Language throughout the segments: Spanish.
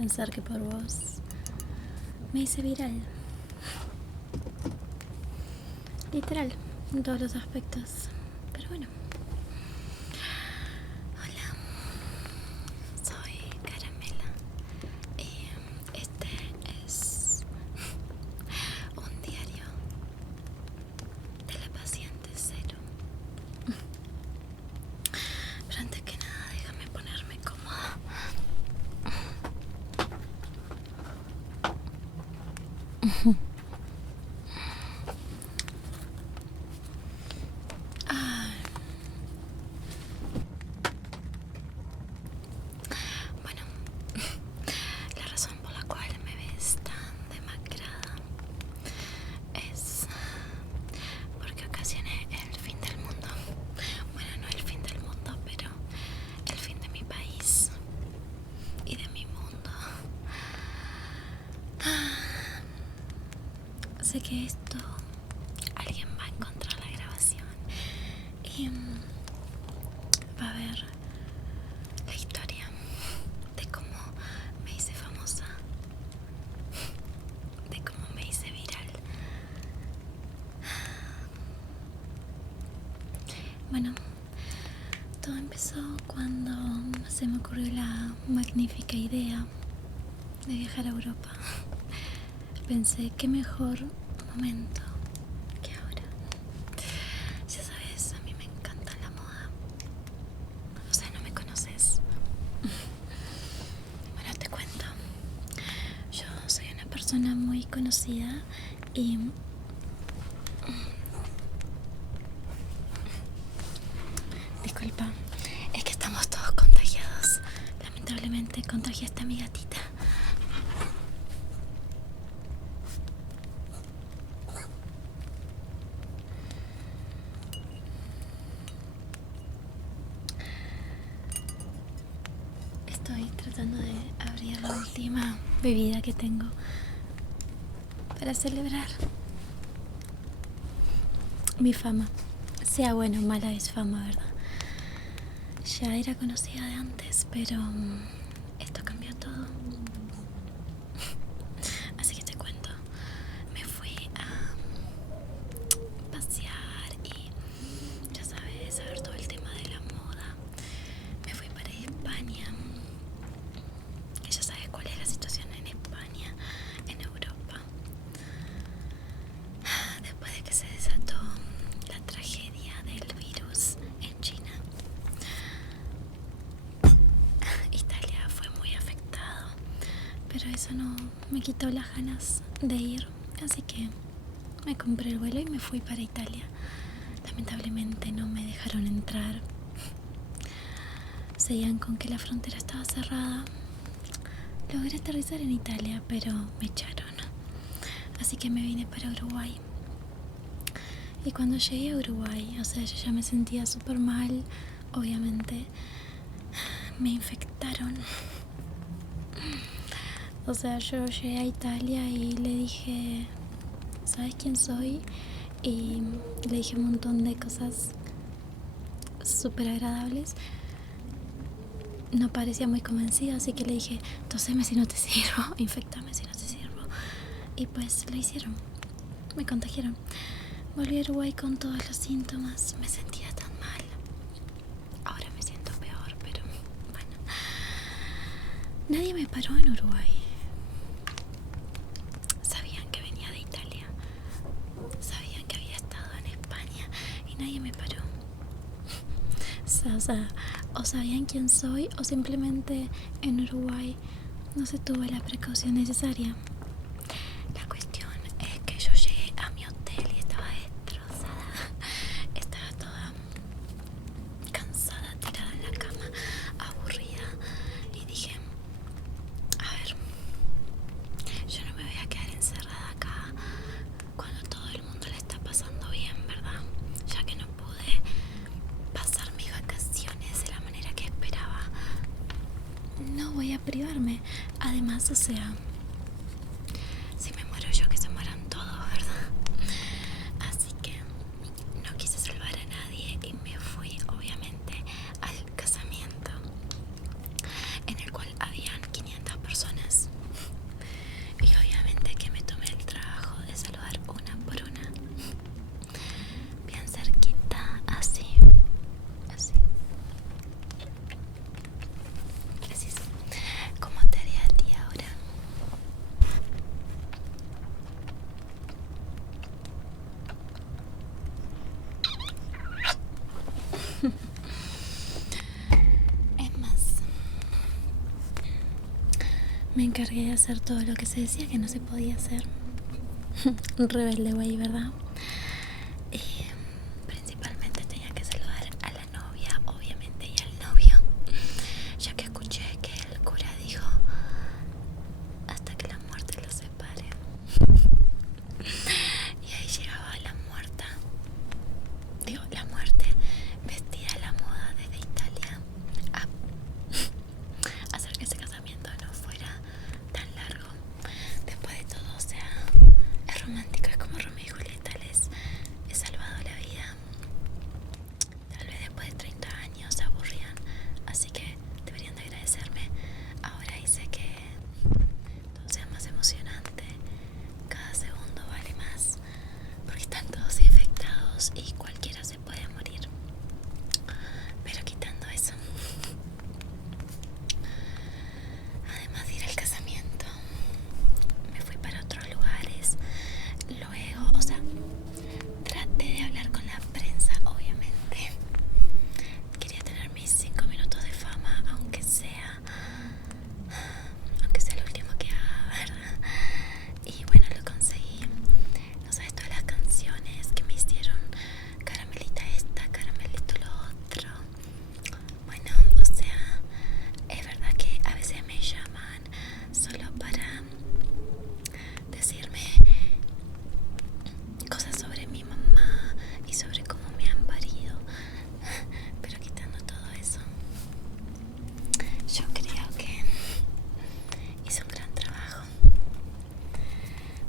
pensar que por vos me hice viral. Literal, en todos los aspectos. Pero bueno. Hola, soy Caramela y este es un diario de la paciente cero. Pero antes que nada, déjame ponerme cómoda. Bueno, la razón por la cual me ves tan demacrada es porque ocasioné el fin del mundo. Bueno, no el fin del mundo, pero el fin de mi país y de mi mundo. Sé que esto alguien va a encontrar la grabación y va a ver la historia de cómo me hice famosa, de cómo me hice viral. Bueno, todo empezó cuando se me ocurrió la magnífica idea de viajar a Europa. Pensé, qué mejor momento que ahora. Ya sabes, a mí me encanta la moda. O sea, no me conoces. Bueno, te cuento. Yo soy una persona muy conocida y disculpa, es que estamos todos contagiados. Lamentablemente contagiaste a mi gatita. Estoy tratando de abrir la última bebida que tengo para celebrar mi fama. Sea buena o mala, es fama, ¿verdad? Ya era conocida de antes, pero esto cambió todo. Así que te cuento. Me fui a pasear y, ya sabes, a ver todo el tema de la moda. Me fui para España. Que ya sabes cuál es la situación en España, en Europa. Después de que se desató la tragedia del virus en China, Italia fue muy afectado, pero eso no me quitó las ganas de ir, así que me compré el vuelo y me fui para Italia. Lamentablemente no me dejaron entrar. Seguían con que la frontera estaba cerrada. Logré aterrizar en Italia, pero me echaron. Así que me vine para Uruguay. Y cuando llegué a Uruguay, o sea, yo ya me sentía súper mal. Obviamente me infectaron. O sea, yo llegué a Italia y le dije, ¿sabes quién soy? Y le dije un montón de cosas súper agradables. No parecía muy convencida, así que le dije, toseme si no te sirvo, infectame si no te sirvo. Y pues lo hicieron, me contagiaron. Volví a Uruguay con todos los síntomas, me sentía tan mal. Ahora me siento peor, pero bueno. Nadie me paró en Uruguay. Sabían que venía de Italia, sabían que había estado en España y nadie me paró. O sabían quién soy o simplemente en Uruguay no se tuvo la precaución necesaria. La cuestión es que yo llegué a mi hotel y estaba destrozada. Estaba toda cansada, tirada en la cama, aburrida. Y dije, a ver, yo no me voy a quedar encerrada acá cuando todo el mundo la está pasando bien, ¿verdad? Ya que no pude pasar mis vacaciones de la manera que esperaba. No voy a privarme. Además, o sea, si me muero yo, que se mueran todos, ¿verdad? Así que no quise salvar a nadie y me fui, obviamente, al casamiento, en el cual habían 500 personas. me encargué de hacer todo lo que se decía que no se podía hacer. Un rebelde, güey, ¿verdad? Y principalmente tenía que saludar a la novia, obviamente, y al novio, ya que escuché que el cura dijo: hasta que la muerte los separe. Y ahí llegaba la muerta, digo, la muerte, vestida a la moda desde Italia, a hacer que ese casamiento no fuera tan largo. Después de todo, o sea, es romántico, es como Romeo y Julieta, les he salvado la vida. Tal vez después de 30 años se aburrían, así que deberían de agradecerme. Ahora hice que todo sea más emocionante, cada segundo vale más, porque están todos infectados y cualquiera se puede morir. Pero quitando eso, además de ir al casamiento, me fui para otros lugares. Luego, o sea, traté de hablar con la prensa, obviamente. Quería tener mis 5 minutos de fama, aunque sea lo último que haga, ¿verdad? Y bueno, lo conseguí. No sabes todas las canciones que me hicieron: caramelita esta, caramelito lo otro. Bueno, o sea, es verdad que a veces me llaman solo para decirme cosas sobre mi mamá y sobre cómo me han parido. Pero quitando todo eso, yo creo que hice un gran trabajo.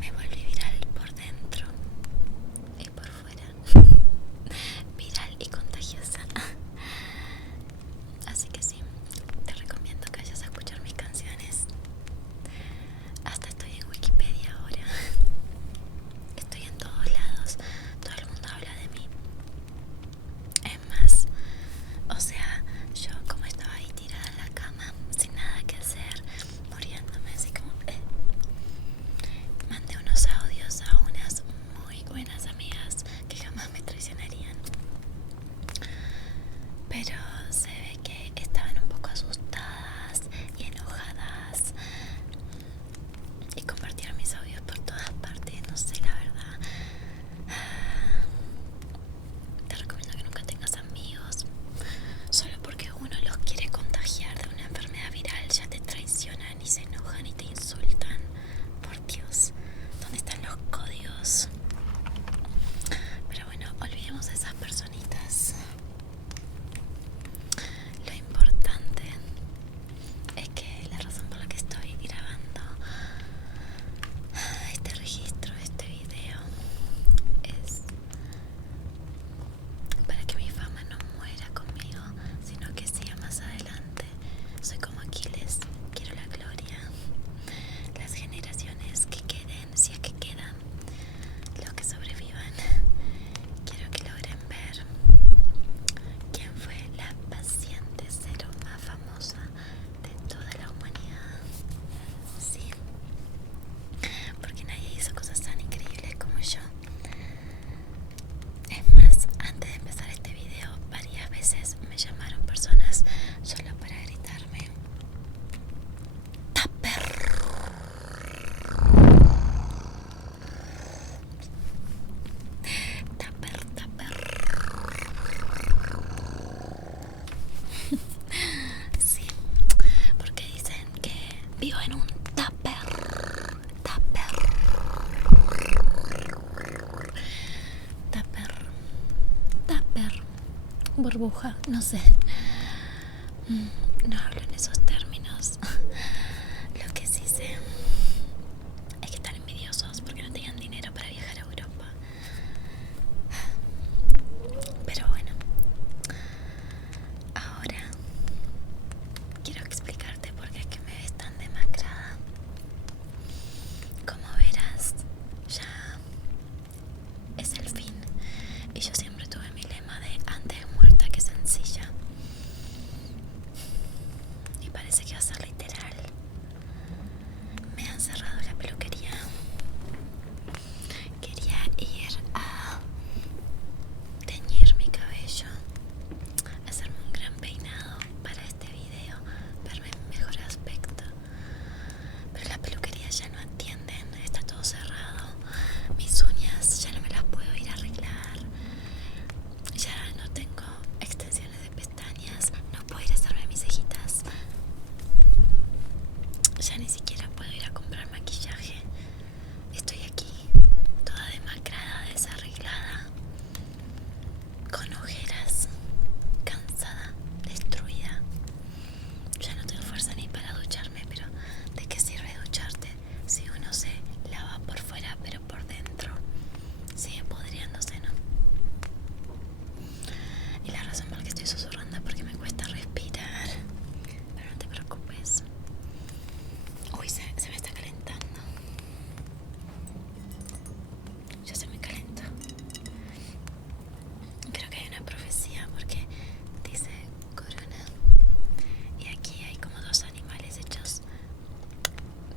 Me volví viral por dentro y por fuera. Viral y contagiosa. Así que sí, te recomiendo que vayas a escuchar mis canciones. Hasta estoy en Wikipedia ahora. Estoy en todos lados. Todo el mundo habla de mí. Es más, o sea, yo como estaba ahí tirada en la cama, sin nada que hacer, muriéndome, así como mandé unos audios a unas muy buenas amigas que jamás me traicionarían. Pero se ve que estaban un poco asustadas y enojadas y compartieron mis audios por todas partes. No sé, la verdad. Te recomiendo que nunca tengas amigos. Solo porque uno los quiere contagiar de una enfermedad viral, ya te traicionan y se enojan y te insultan. Por Dios, ¿dónde están los códigos? Pero bueno, olvidemos a esas personitas. Lo importante es que la razón por la que estoy grabando este registro, este video, es para que mi fama no muera conmigo, sino que siga más adelante. Soy como Aquiles, quiero la gloria. Las generaciones que queden, si es que quedan, los que sobrevivan, quiero que logren ver quién fue la paciente cero más famosa de toda la humanidad. Sí, porque nadie hizo cosas tan increíbles como yo. Es más, antes de empezar este video, varias veces me llamaron personas solo para gritarme: ¡Tupper! ¡Tupper, Tupper! Sí, porque dicen que vivo en un Tupper. Tupper. Tupper. Tupper. Burbuja, no sé. No hablo en esos términos. Lo que sí sé es que están envidiosos porque no tenían dinero para viajar a Europa. Pero bueno, ahora quiero explicarte por qué es que me ves tan demacrada. Como verás, ya es el fin. Y yo siempre tuve mi lema de antes muerta que sencilla. Y parece que va a ser literal. Ya ni siquiera puedo ir a comprar maquillaje. Estoy aquí, toda demacrada, desarreglada, con ojeras, cansada, destruida. Ya no tengo fuerza ni para ducharme, pero ¿de qué sirve ducharte si uno se lava por fuera pero por dentro sigue pudriéndose, no? Y la razón por la que estoy susurrando es porque me cuesta respirar. Pero no te preocupes. Uy, se me está calentando. Ya se me calentó. Creo que hay una profecía porque dice corona. Y aquí hay como dos animales hechos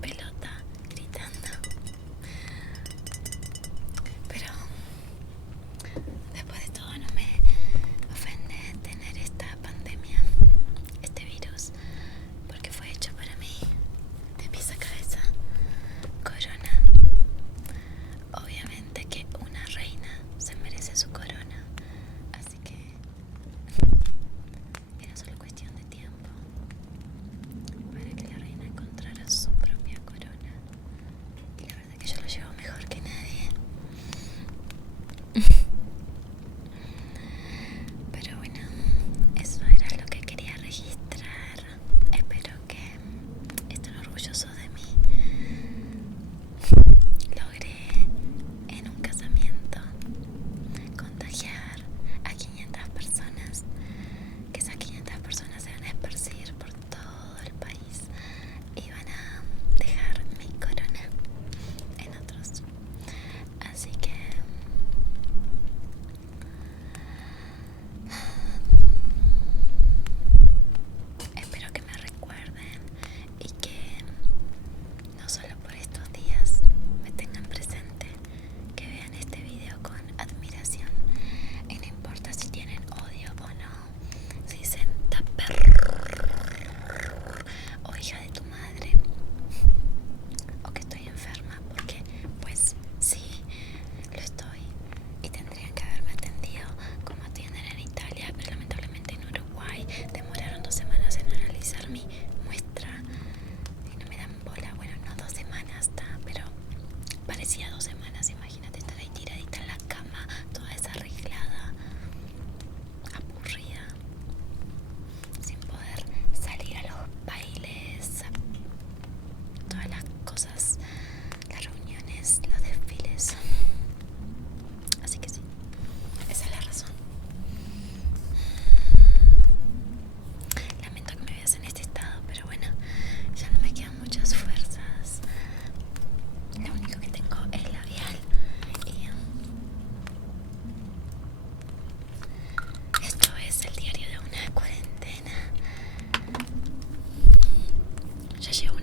pelota gritando. Pero después de todo no me ofende tener esta pandemia, este virus, porque fue hecho para mí, de pies a cabeza. Corona. Obviamente que una reina se merece su corona, así que era solo cuestión de tiempo para que la reina encontrara su propia corona. Y la verdad que yo lo llevo mejor que nadie. Pero bueno, eso era lo que quería registrar. Espero que estén orgullosos de mí. Logré en un casamiento contagiar a 500 personas, que esas 500 personas se van a esparcir por todo el país y van a dejar mi corona en otros. Así que espero que me recuerden y que no solo por estos días me tengan presente, que vean este video con admiración y no importa si tienen odio o no, si dicen o hija de tu madre o que estoy enferma, porque pues sí, lo estoy y tendrían que haberme atendido como atienden en Italia, pero lamentablemente en Uruguay demoraron 2 semanas en analizar mi muestra y no me dan bola. Bueno, no 2 semanas, pero parecía 2 semanas. Imagínate estar ahí tiradita en la cama, toda desarreglada, aburrida, sin poder salir a los bailes, a todas las cosas, las reuniones, los desfiles. Así que sí, esa es la razón. Lamento que me veas en este estado, pero bueno, ya no me quedan muchas fuerzas. Lo único que tengo es labial y esto es el diario de una cuarentena. Ya llevo